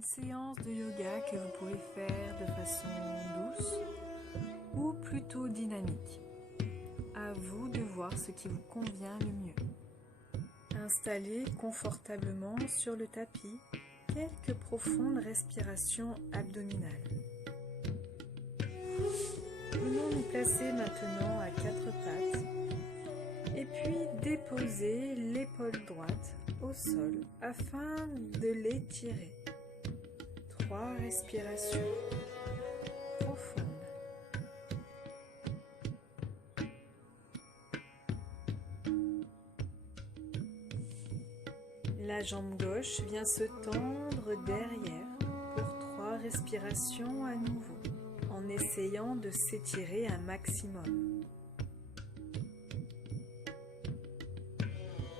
Une séance de yoga que vous pouvez faire de façon douce ou plutôt dynamique. À vous de voir ce qui vous convient le mieux. Installez confortablement sur le tapis, quelques profondes respirations abdominales. Venons nous placer maintenant à quatre pattes et puis déposer l'épaule droite au sol afin de l'étirer. 3 respirations profondes. La jambe gauche vient se tendre derrière pour 3 respirations à nouveau, en essayant de s'étirer un maximum.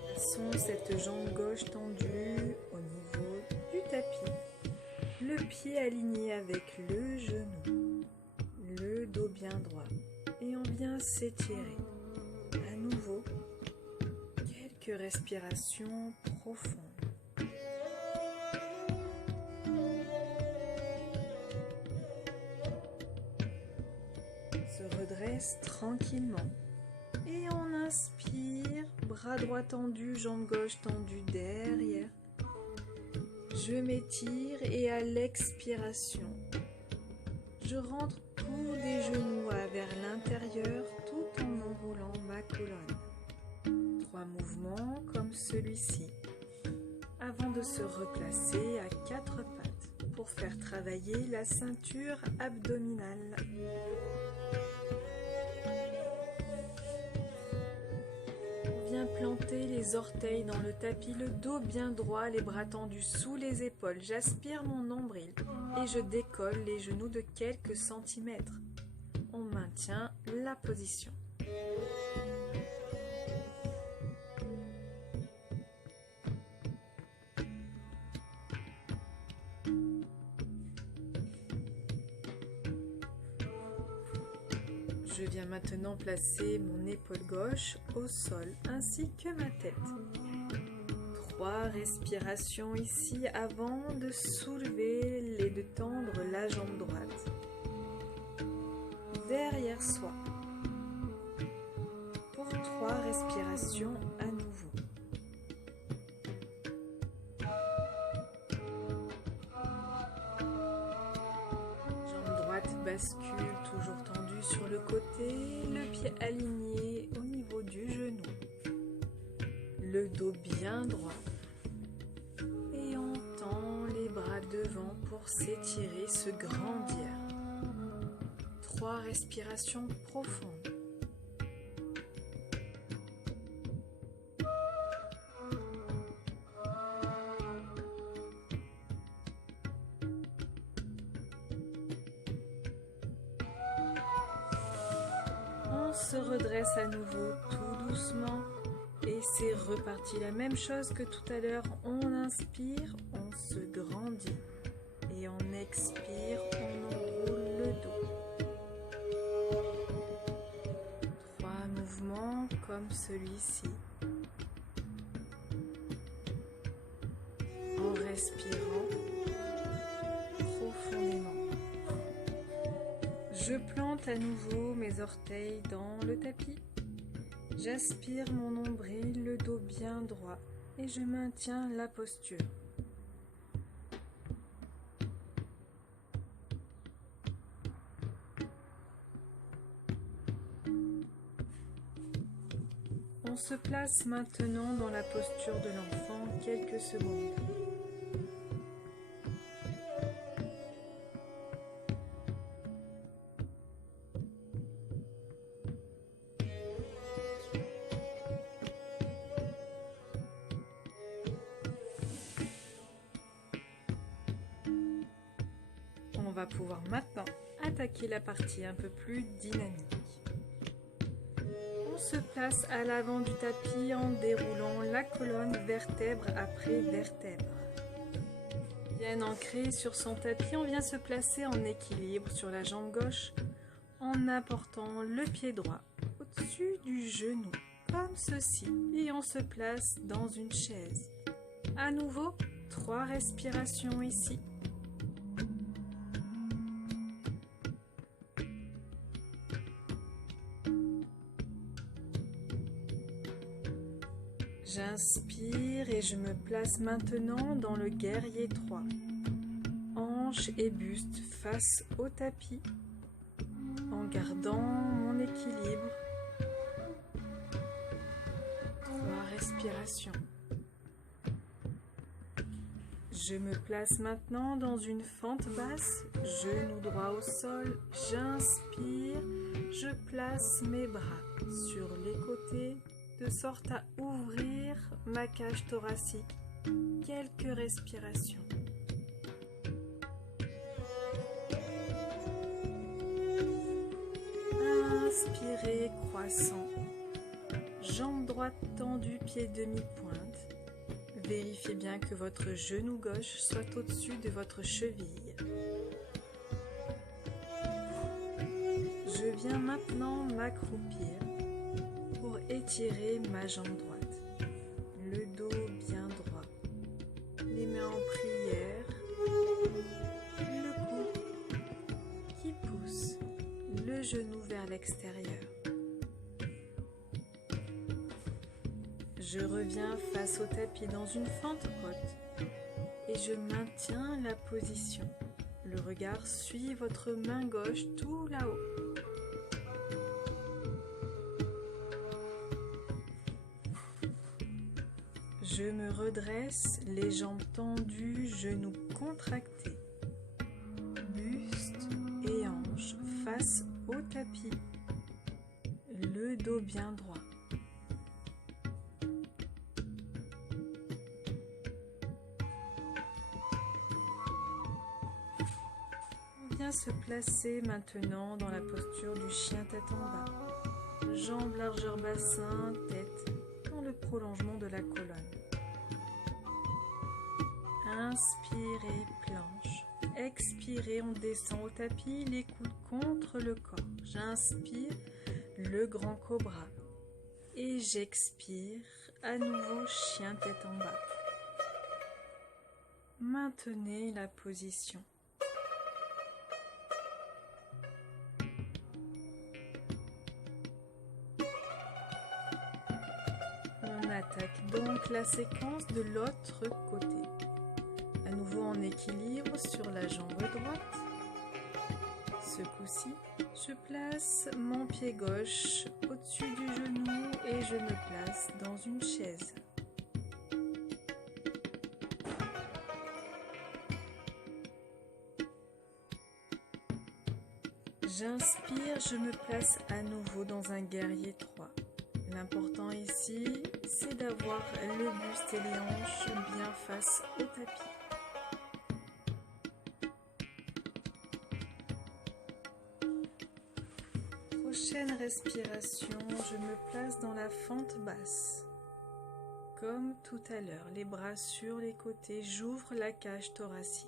Laissons cette jambe gauche tendue au niveau du tapis. Le pied aligné avec le genou, le dos bien droit et on vient s'étirer. À nouveau, quelques respirations profondes. Se redresse tranquillement et on inspire, bras droit tendu, jambe gauche tendue derrière. Je m'étire et à l'expiration, je rentre pour des genoux vers l'intérieur tout en enroulant ma colonne. 3 mouvements comme celui-ci, avant de se replacer à 4 pattes pour faire travailler la ceinture abdominale. Planter les orteils dans le tapis, le dos bien droit, les bras tendus sous les épaules. J'aspire mon nombril et je décolle les genoux de quelques centimètres. On maintient la position. Je viens maintenant placer mon épaule gauche au sol ainsi que ma tête. 3 respirations ici avant de soulever et de tendre la jambe droite derrière soi. Pour 3 respirations à nouveau. Jambe droite bascule toujours tendue sur le côté, le pied aligné au niveau du genou, le dos bien droit et on tend les bras devant pour s'étirer, se grandir. 3 respirations profondes. On se redresse à nouveau tout doucement et c'est reparti. La même chose que tout à l'heure. On inspire, on se grandit et on expire, on enroule le dos. 3 mouvements comme celui-ci. En respirant profondément. Je plante à nouveau mes orteils dans le tapis. J'aspire mon nombril, le dos bien droit et je maintiens la posture. On se place maintenant dans la posture de l'enfant quelques secondes. On va pouvoir maintenant attaquer la partie un peu plus dynamique. On se place à l'avant du tapis en déroulant la colonne vertèbre après vertèbre. Bien ancré sur son tapis, on vient se placer en équilibre sur la jambe gauche en apportant le pied droit au-dessus du genou, comme ceci. Et on se place dans une chaise. À nouveau, 3 respirations ici. J'inspire et je me place maintenant dans le guerrier 3. Hanches et buste face au tapis, en gardant mon équilibre. 3 respirations. Je me place maintenant dans une fente basse, genou droit au sol. J'inspire, je place mes bras sur les côtés de sorte à ouvrir ma cage thoracique. Quelques respirations. Inspirez, croissant. Jambe droite tendue, pied demi-pointe. Vérifiez bien que votre genou gauche soit au-dessus de votre cheville. Je viens maintenant m'accroupir pour étirer ma jambe droite. Le dos bien droit. Les mains en prière. Le cou qui pousse. Le genou vers l'extérieur. Je reviens face au tapis dans une fente haute et je maintiens la position. Le regard suit votre main gauche tout là-haut. Je me redresse, les jambes tendues, genoux contractés. Buste et hanches face au tapis. Le dos bien droit. Se placer maintenant dans la posture du chien tête en bas. Jambes largeur bassin, tête dans le prolongement de la colonne. Inspirez, planche. Expirez, on descend au tapis, les coudes contre le corps. J'inspire, le grand cobra. Et j'expire, à nouveau chien tête en bas. Maintenez la position. Attaque donc la séquence de l'autre côté. À nouveau en équilibre sur la jambe droite. Ce coup-ci, je place mon pied gauche au-dessus du genou et je me place dans une chaise. J'inspire, je me place à nouveau dans un guerrier 3. L'important ici, c'est d'avoir le buste et les hanches bien face au tapis. Prochaine respiration, je me place dans la fente basse. Comme tout à l'heure, les bras sur les côtés, j'ouvre la cage thoracique.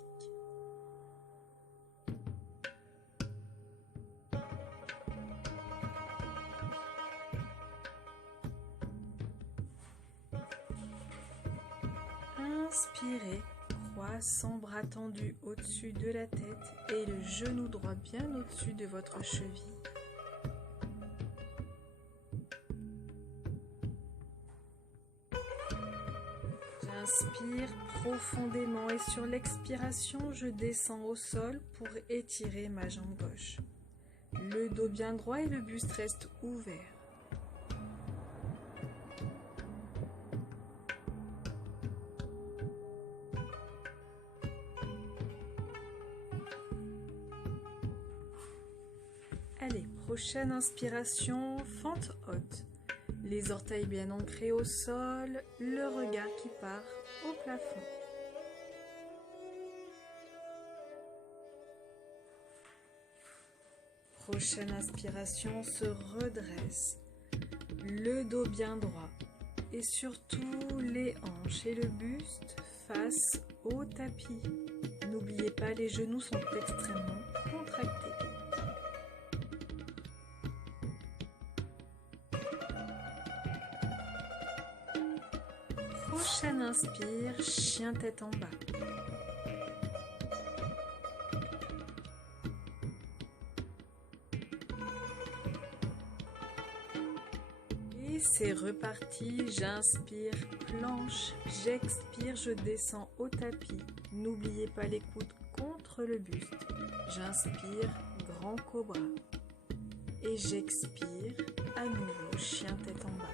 Inspirez, croissant, bras tendus au-dessus de la tête et le genou droit bien au-dessus de votre cheville. J'inspire profondément et sur l'expiration, je descends au sol pour étirer ma jambe gauche. Le dos bien droit et le buste restent ouverts. Allez, prochaine inspiration, fente haute. Les orteils bien ancrés au sol, le regard qui part au plafond. Prochaine inspiration, se redresse. Le dos bien droit. Et surtout les hanches et le buste face au tapis. N'oubliez pas, les genoux sont extrêmement contractés. Prochaine inspire, chien tête en bas. Et c'est reparti, j'inspire, planche, j'expire, je descends au tapis. N'oubliez pas les coudes contre le buste. J'inspire, grand cobra. Et j'expire, à nouveau, chien tête en bas.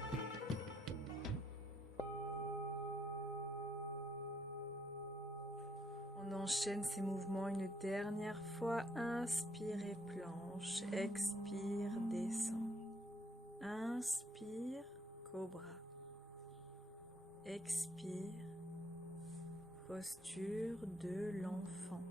On enchaîne ces mouvements une dernière fois. Inspire et planche, expire, descend. Inspire, cobra. Expire, posture de l'enfant.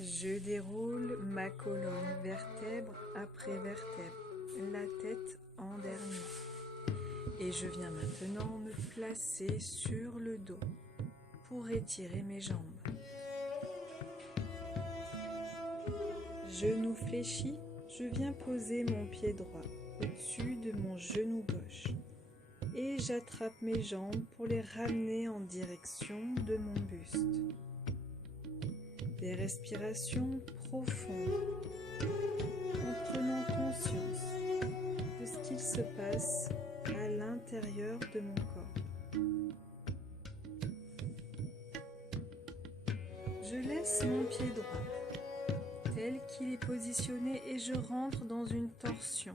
Je déroule ma colonne vertèbre après vertèbre, la tête en dernier. Et je viens maintenant me placer sur le dos pour étirer mes jambes. Genou fléchi, je viens poser mon pied droit au-dessus de mon genou gauche. Et j'attrape mes jambes pour les ramener en direction de mon buste. Des respirations profondes en prenant conscience de ce qu'il se passe à l'intérieur de mon corps. Je laisse mon pied droit tel qu'il est positionné et je rentre dans une torsion.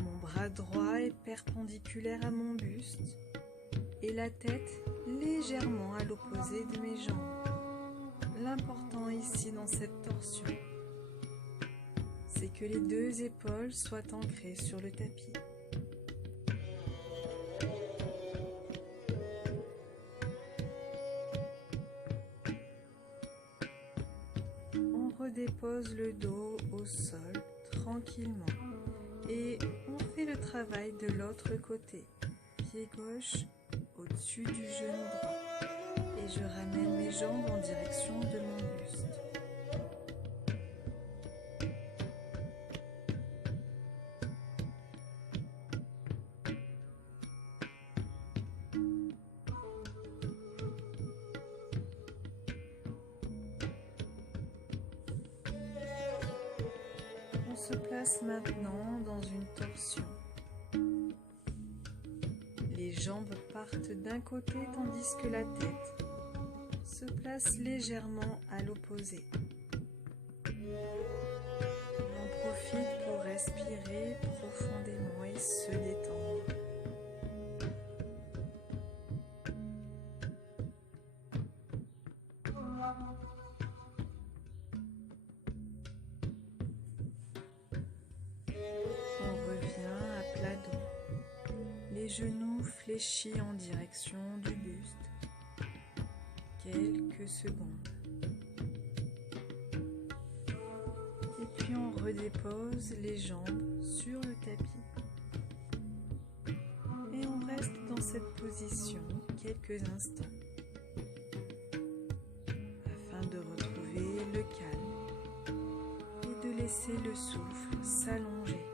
Mon bras droit est perpendiculaire à mon buste et la tête légèrement à l'opposé de mes jambes. L'important ici dans cette torsion, c'est que les deux épaules soient ancrées sur le tapis. On redépose le dos au sol tranquillement et on fait le travail de l'autre côté. Pied gauche au-dessus du genou droit. Et je ramène mes jambes en direction de mon buste. On se place maintenant dans une torsion. Les jambes partent d'un côté tandis que la tête se place légèrement à l'opposé. On profite pour respirer profondément et se détendre. On revient à plat dos, les genoux fléchis en direction du buste. Quelques secondes. Et puis on redépose les jambes sur le tapis. Et on reste dans cette position quelques instants afin de retrouver le calme et de laisser le souffle s'allonger.